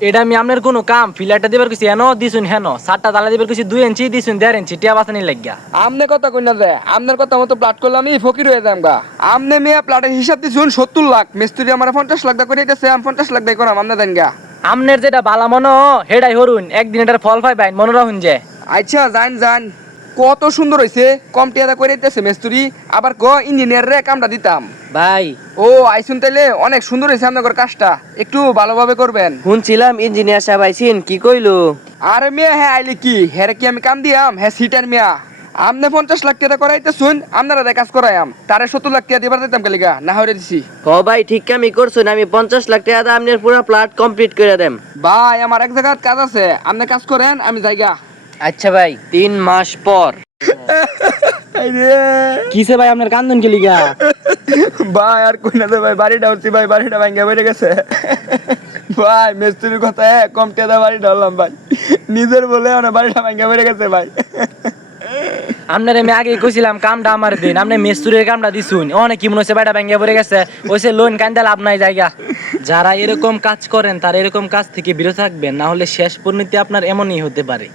এটা আমি আপনার কোনো কাম ফিলারটা দিবার কিছু হেন দিছুন হেন সাতটা তালা দিবার কিছু 2 ইঞ্চি দিছুন 1.5 ইঞ্চি টিয়া বাসানি লাগিয়া। আমনে কথা কই না যে আমনের কথা মতো প্লাট করলাম আমি ফকির হয়ে যাম গা। আমনে মিয়া প্লাটের হিসাব দিছুন 70 লাখ, মিস্ত্রি আমার 50 লাখ দা করে দিতেছে, আমি 50 লাখ দাই করাম আমনে দেন গা। আমনের যেটা বালা মনো হেডাই হরুন একদিন এটার ফল পাইবেন মনে রাখুন যে। আচ্ছা জান জান, কত সুন্দর হইছে, কম টিয়া দা করে দিতেছে মিস্ত্রি, আবার ক ইঞ্জিনিয়ার রে কামটা দিতাম। ভাই ও আইসুন তাইলে অনেক সুন্দর হয়েছে আপনার কাজটা, একটু ভালোভাবে করবেন। শুনছিলাম ইঞ্জিনিয়ার সাহেব আইছেন, কি কইলো? আরে মিয়া হ্যাঁ আইলে কি হ্যাঁ কি আমি কাম দিয়াম, হ্যাঁ সিটার মিয়া। আমনে 50 লাখ টাকা করাইতে শুন, আপনারা কাজ করাইম, তারে 70 লাখ টাকা দিবার দিতাম কালিগা না হরে দিছি। হ ভাই ঠিক কামই করছেন, আমি 50 লাখ টাকা দিয়ে আপনার পুরো প্লট কমপ্লিট করে দেম। ভাই আমার এক জায়গায় কাজ আছে, আপনি কাজ করেন আমি যাইগা। আচ্ছা ভাই 3 মাস পর। কিসে ভাই আপনার কান্দন কি লিগা? ভাই আর কই না তো ভাই, বাড়িটা উঠছি ভাই, বাড়িটা ভাঙ্গা বেড়ে গেছে ভাই। মিস্ত্রির কথা কম টাকা বাড়িটা হলাম ভাই, নিজের বলে আমার বাড়িটা ভাঙ্গা বেড়ে গেছে ভাই। আপনার আমি আগে কইছিলাম কামটা আমার দিন, আপনি মেস্তুরের কামটা দিছুন অনেক কি মনে হচ্ছে বাইটা ভেঙে পড়ে গেছে, ওইসে লোন কান্দা লাভ নাই জায়গা। যারা এরকম কাজ করেন তারা এরকম কাজ থেকে বিরত থাকবেন, না হলে শেষ পরিণতি আপনার এমনই হতে পারে।